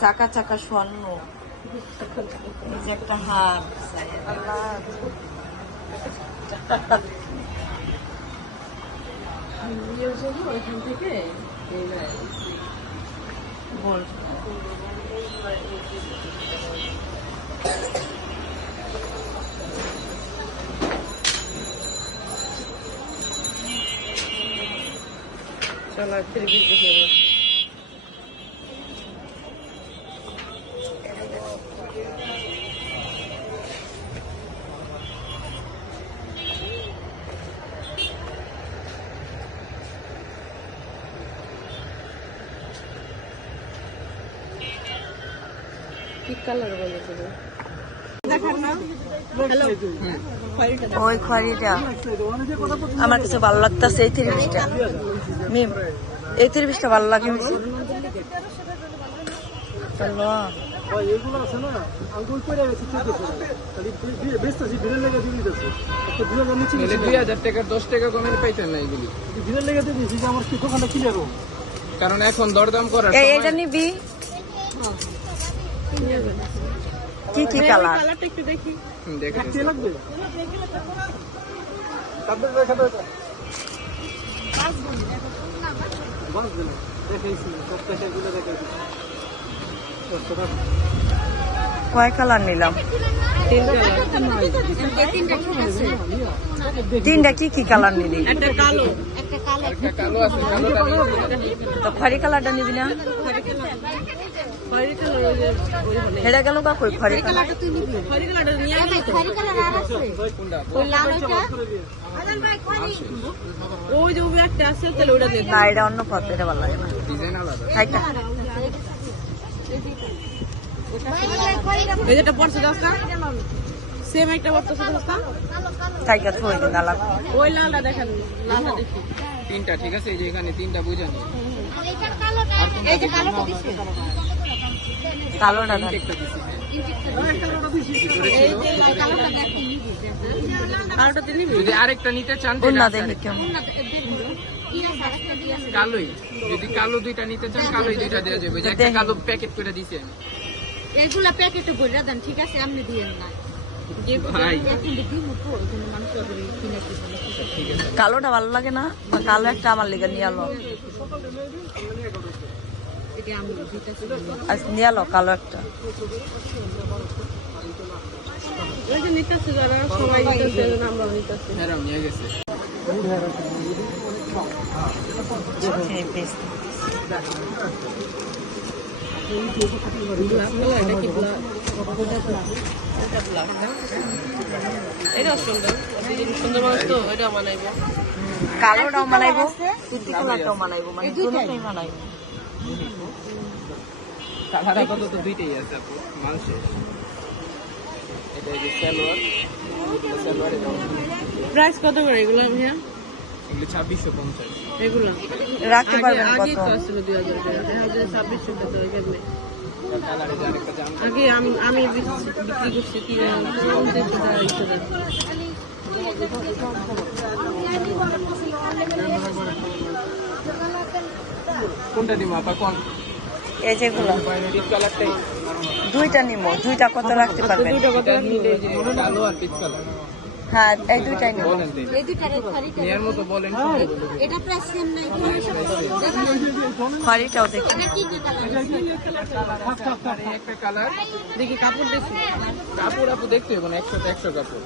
চাকা চাকা স্বর্ণ। একটা হার। ওইখান থেকে। বল চলো ফিরে বিজলি খেয়ে কালার বলেছিল ওই খড়িটা। আমার কাছে ভালো লাগতেছে এই তিরিশটা। মিম এই তিরিশটা ভালো লাগে বেশি। চলো এগুলো আছে না আঙ্গুল পড়ে গেছে ঠিক আছে বেচতেছি ভিড়ের লেগে দিয়ে দিতেছে একটা দুই হাজার নিচে এলে দুই হাজার টাকা দশ টাকা কমে পাইতেন না এগুলি ভিড়ের লেগে দিয়ে দিয়েছি যে আমার কি এখন দরদাম করার এই সময় এটা নিবি কি কি কালার? কে কালার নিলি একটা আছে কালোটা নিয়ে তো খড়ি কালারটা নিবি না হেরা গেল বা কই খড়ি কালার না এটা অন্য পথ এটা ভালো লাগে না ডিজাইন আলাদা একটা থই দিন আলাপ তিনটা ঠিক আছে? এই যে এখানে তিনটা বুঝে নি কালোটা ধর। একটা দিছি। যদি আরেকটা নিতে চান কালোই। যদি কালো দুইটা নিতে চান কালোই দুইটা দেওয়া যাবে। একটা কালো প্যাকেট করে দিছি। আমি এগুলা প্যাকেটে ভরে দেন ঠিক আছে? আপনি দিয়েন না। কালোটা ভালো লাগে না? কালো একটা আমার লেগে নিয়ে আলো। আজ নিয়ে আলো কালো একটা হ্যাঁ নিয়ে গেছে এই বেশ। কালোটাও মানাইবো কুর্তি কালারটাও মানাইবো মানে মানাইবো কালার আপাতত তো দুইটাই আছে আপু মাল শেষ এটা যে সালোয়ার এগুলো প্রাইস কত করে এগুলো ভাইয়া? এগুলো ছাব্বিশশো পঞ্চাশ। এগুলো? রাখতে পারবেন আগে তো আসছিল দুই হাজার টাকা। দেখা যায় ছাব্বিশশো টাকা এখানে কালার এটা আরেকটা জাম। আগে আমি বিক্রি করছি তিন কোনটা দিব আপা? কোন এই যেগুলো দুইটা নিমো দুইটা কত রাখতে কালার হ্যাঁ এই দুইটাই নিবো খড়িটাও দেখি। কাপড় কাপড় আপু দেখতে হবে না একশো একশো কাপড়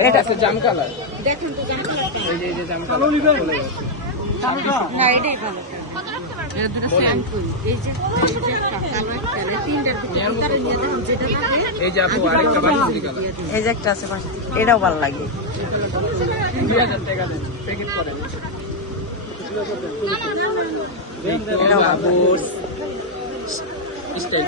এটা আছে জাম কালার? দেখেন তো এই যে জাম কালার না এটাই ভালো। এই যে একটা আছে এটাও ভালো লাগে। স্টাইল।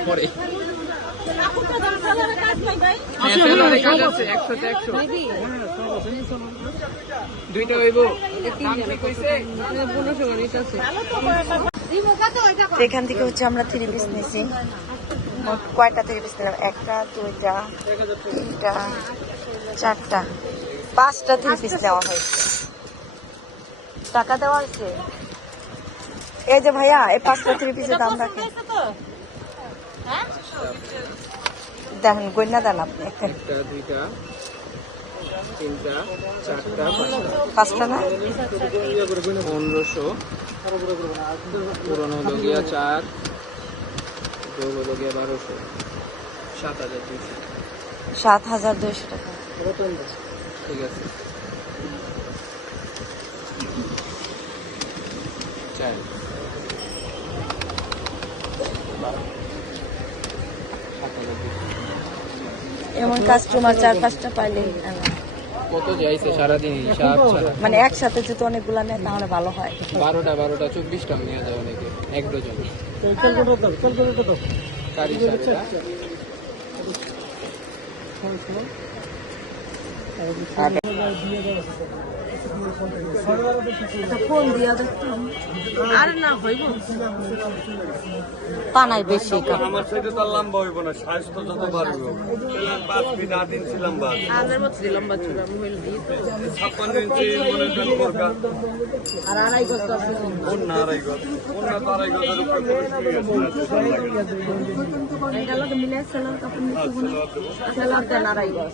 দুইটা হইব। নিতে আছে। এখান থেকে হচ্ছে আমরা থ্রি পিস মোট কয়টা থ্রি পিস নিলাম? একটা, দুইটা, তিনটা, চারটা। পাঁচটা থ্রি পিস দেওয়া হয়েছে। টাকা দেওয়া হয়েছে? এই যে ভাইয়া, এই পাঁচটা থ্রি পিসের দাম রাখেন। দেখেন গন্যা দেন আপনি তিনটা চারটা পাঁচটা না? পনেরোশো। পুরনো চার বারোশো। সাত হাজার দুইশো। সাত হাজার দুইশো টাকা। ঠিক আছে। এমন কাস্টমার চার পাঁচটা পাইলে কত যাইছে সারাদিন? হিসাব মানে একসাথে যদি অনেকগুলা নেয় তাহলে ভালো হয়। বারোটা বারোটা চব্বিশটা নেওয়া যায় অনেকে এক ডজন। কারি ফোন দিয়া দেখতাম। আর না হইব। পানাই বেশি আমার সাইডে তো লম্বা হইব না স্বাস্থ্য যত বাড়বে। পাঁচ ফিট আট ইঞ্চি লম্বা আগের মতো দিলাম বাচ্চা আমি হইল ছাপ্পান্ন ইঞ্চি মনে করেন বোরকা। আর আড়াই গজ আছে। অন্য আড়াই গজ। অন্য তো আড়াই উপরে এটা লোক মিলে সেলার কাপড় নিতে সেলার দেন আড়াই গজ।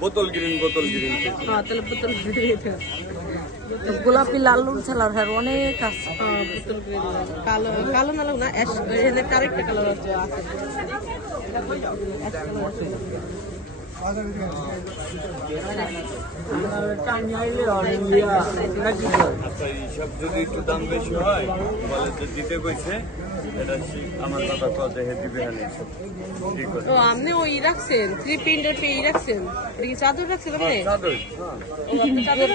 বোতল গ্রিন বোতল গ্রিন। হ্যাঁ তাহলে বোতল দিয়ে গোলাপি লাল ছাড়ার হার অনেক আছে। হ্যাঁ। কালো কালো না লোক না আরেকটা কালার আছে। আচ্ছা এইসব যদি একটু দাম বেশি হয় বলে যে দিতে কইছে এটা আমার কথা কথা হে দিবে হ্যাঁ এইসব ঠিক আছে। ও আপনি ওই রাখছেন থ্রি প্রিন্টের পেয়ে রাখছেন? এটা চাদর রাখছেন আপনি? আপনি চাদর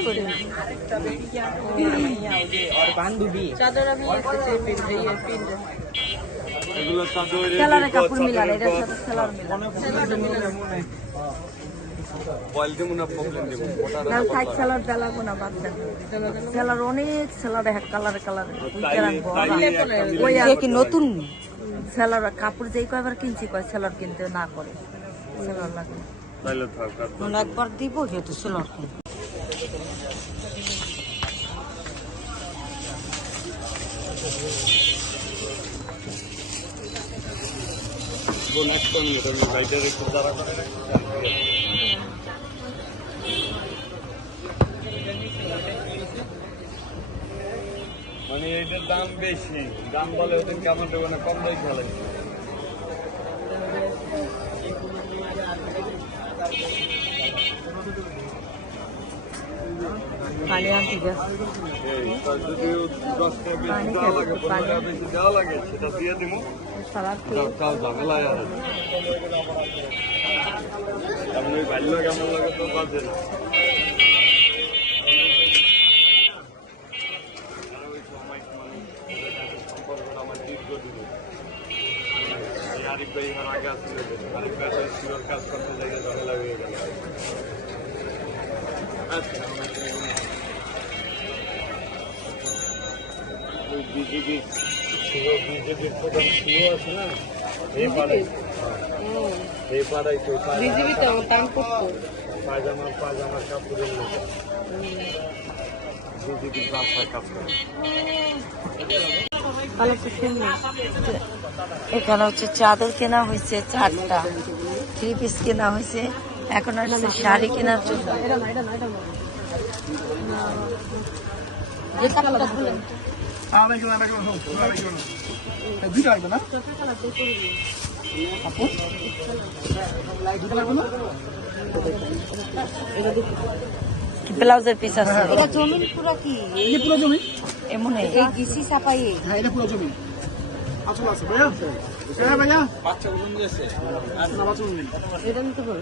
বান্ধবী চাদর আমি এগুলো চাদর সেলারে কাপড় মিলান এটার সাথে সেলার মিলান। বয়েল দেবো না প্রবলেম দেবো ওটা না। সেলার বেলা কোনা বাদ সেলার অনেক সেলার এক কালার কালার। ওই আর কি নতুন? সেলার কাপড় যেই কয়বার কিনছি কয় সেলার কিনতে না করে। সেলার লাগে। তাইলে থাক একবার দিব যেহেতু সেলার কিনতে বোন একটা মিনিট আমি একটু করে রাখি। মানে এইটার দাম বেশি দাম বলে ওদিন কেমন দেবো না কম দাই খেলে পানি আনতে যদি বেশি দেওয়া লাগে পনেরো টাকা বেশি দেওয়া লাগে সেটা দিয়ে দিব তাও ঝামেলায় আর আপনি বাল্য কেমন লাগে তো বাজে না। আরিফ আগে আসছিল আরিফ ভাই শিওর কাজ করতে যাই ঝামেলা হয়ে গেল। আচ্ছা বিজেপির প্রধান সিও আছে না? এই পাড়ায়। এই পাড়ায় তো আমার দাম করতো পায়জামা পায়জামা কাপড়ের লোক। বিজেপির ব্যবসায় কাজ করে। এখানে হচ্ছে চাদর কেনা হয়েছে চারটা। থ্রি পিস কেনা হয়েছে। এখন আসছে শাড়ি কেনার জন্য। ব্লাউজের পিস আছে। পুরো কি? পুরো জমি এমন এই গিসি চাপাই হ্যাঁ এটা পুরো জমি। আসল আছে ভাইয়া? হ্যাঁ ভাইয়া? বাচ্চা ওজন দিয়েছে না বাঁচুন নেই। এটা নিতে পারো।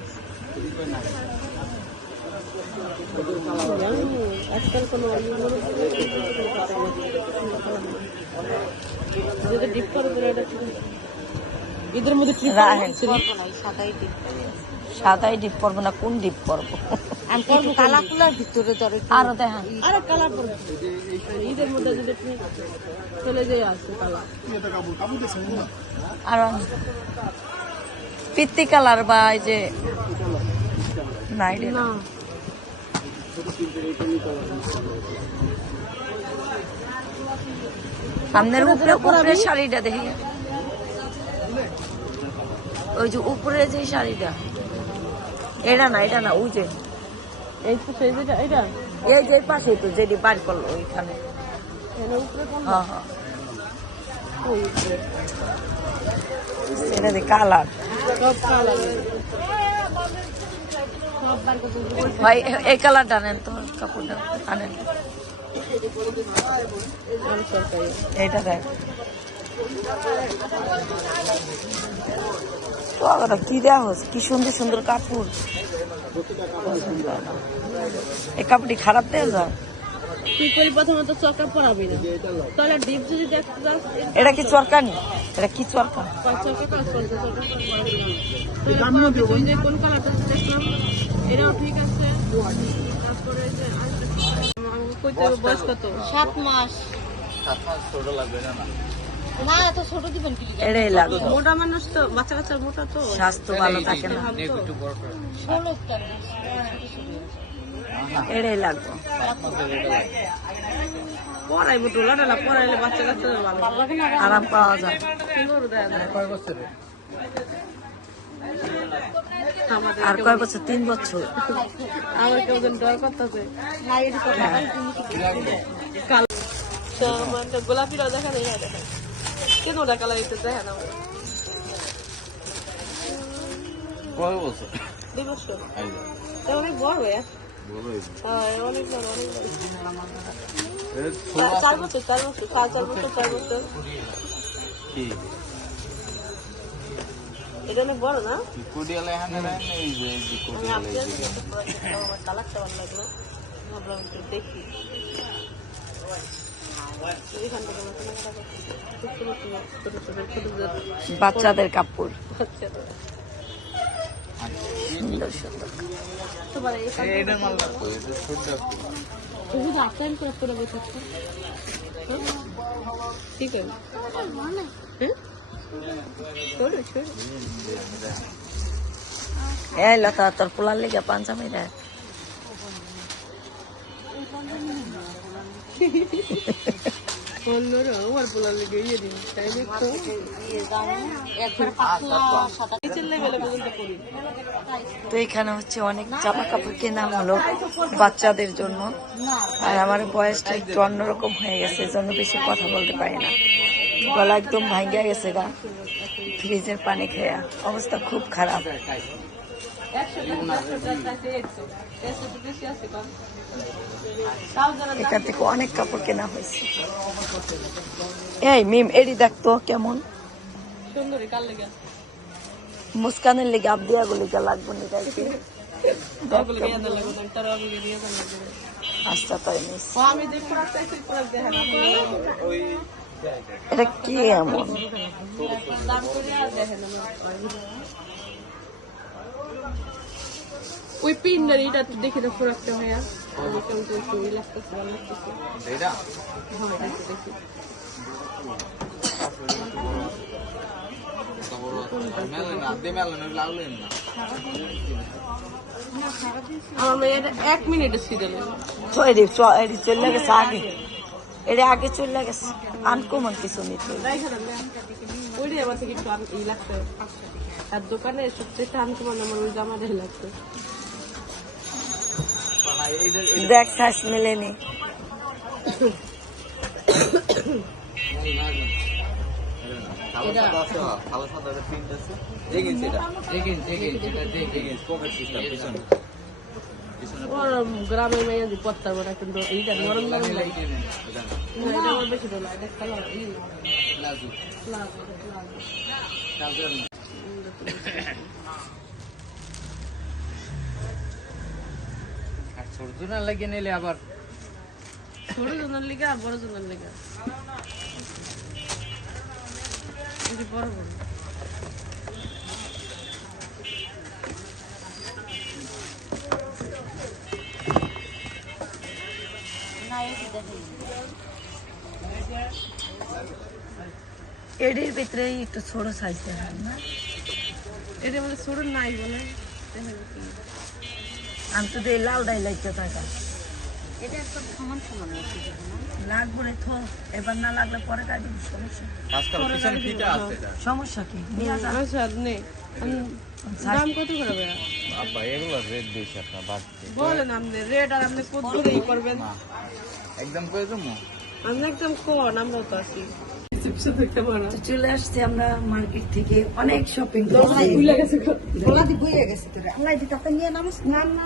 আজকাল কোনো যেটা ডিপ করে দিলে এটা। ঈদের মধ্যে ট্রিপ রাহেন সাদাই দিই সাদাই ডিপ করব না কোন ডিপ করব? আমি করব কালা ভিতরে ধরে আরও দেখান। আরে কালার পরে ঈদের মধ্যে যদি আপনি চলে যেয়ে আসছে কালার এটা কাবুল কাবুল দেখছেন না আরও পিত্তি কালার বা এই যে। না। সামনের উপরে উপরে শাড়িটা দেখি। ওই যে উপরে যে শাড়িটা। এটা না এটা না ওই যে এই তো সেই এটা এই যে পাশে তো যেটি বার করল ওইখানে। হ্যাঁ হ্যাঁ। এটা কালার। সব কালার। ভাই এই কালারটা আনেন তো কাপড়টা আনেন। এইটা দেখ। তো কি দেওয়া হচ্ছে কি সুন্দর সুন্দর কাপড়? এই কাপড়টি খারাপ দেওয়া যায়? তুই করি প্রথমত চকা পড়াবি না। তাহলে ডিপ যদি দেখতে যাস এটা কি চরকানি এটা কি চরকা? যে কোন কালারটা দেখলাম এটাও ঠিক আছে। তারপরে যে কইতে হবে সাত মাস ছোট লাগবে না না এত ছোট দিবেন কি? এটাই লাগবে মোটা মানুষ তো বাচ্চা কাচ্চা মোটা তো। স্বাস্থ্য ভালো থাকে না। একটু বড় করে। ষোলো এটাই লাগবে পড়াইবো টোলা টোলা পড়াইলে বাচ্চা কাচ্চা ভালো। আরাম পাওয়া যায়। সুন্দর কয় বছরে আর কয় বছর? তিন বছর। আমার কেউ যেন ডর করতেছে। কালো গোলাপিরা দেখা হ্যাঁ দেখা কেন ওটা কালার একটু দেখা না কয় বছর দুই বছর অনেক বড় হয়ে অনেক বড় অনেক বড় চার- বছর চার বছর সাড়ে চার বছর চার বছর এটা অনেক বড় না কুডিয়ালে এই যে কুডিয়ালে আপনি ভালো লাগল দেখি বাচ্চাদের কাপড় সুন্দর সুন্দর? ঠিক আছে। এই লতা তোর পোলার লেগে পাঞ্জাবি দেয় অন্যরা আমার পোলার লেগে ইয়ে দিন তাই দেখছ একবার পাতলা সাদা নিচের লেভেলে পর্যন্ত করি তো এখানে হচ্ছে অনেক জামা কাপড় কেনা হলো বাচ্চাদের জন্য। আর আমার বয়সটা একটু অন্যরকম হয়ে গেছে জন্য বেশি কথা বলতে পারি না। গলা একদম ভাঙ্গা গেছে গা। ফ্রিজের পানি খেয়া অবস্থা খুব খারাপ। একশো এখান থেকে অনেক কাপড় কেনা হয়েছে। এই মিম এডি দেখতো কেমন। মুস্কানের লেগে আবদিয়া গুলি যা লাগবে না। আস্তা তাই এটা কি এমন? ওই পিন্ডার এটা তো দেখি না ফ্রকটা ভাইয়া। আমি কেমন করে একটু ই লাগতেছে ভালো লাগতেছে। হ্যাঁ দেখি। দেখি এক মিনিটে এডি চলে গেছে আগে। এটা আগে চলে গেছে। আনকমন কিছু নিতে ওইটাই আমার থেকে একটু আন- ই লাগছে। আর দোকানে সবচেয়ে আনকমন আমার ওই জামাটাই এইটা দেখ সাইজ মেলেনি গ্রামের মেয়ে যে পত্তার কিন্তু এইটা নরম নরম লাগে এটা না, এটা আমার বেশি ভালো লাগে এটা কালার লাজু লাল কাজের না আর সূর্য না লাগে নিলে আবার ছোট জনের লিগে আর বড় জনের লিগে এটি বড় বড় এডির ভিতরে একটু ছোট সাইজ দেখান না এটা মানে ছোট নাই বলে দেখা যাচ্ছে না। আমি তো দিয়ে লাল ডাই লাগতে থাকা। এটা সমান সমান লাগবো এবার না লাগলে পরে কাটি সমস্যা। কাজটা পিছনে ফিটা আছে এটা। সমস্যা কি? নিয়ে আচ্ছা নেই। দাম কত করে ভাইয়া? আব্বা এগুলো রেট বেশি আপনার বাড়ছে বলেন আপনি রেট আর আপনি কত করে করবেন? একদম দেবো? আপনি একদম কোন আমরাও তো আছি। চিপসে দেখতে পারো চলে আসছি আমরা মার্কেট থেকে অনেক শপিং গেছে গোলা দি বইয়ে গেছে তোরা। আল্লাহ দি তাতে নিয়ে নামস না না